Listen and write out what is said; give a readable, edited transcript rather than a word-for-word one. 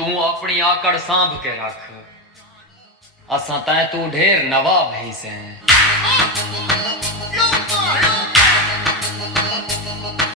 तू अपनी आकड़ सांभ के रख, असां तैं तू ढेर नवाब ही से।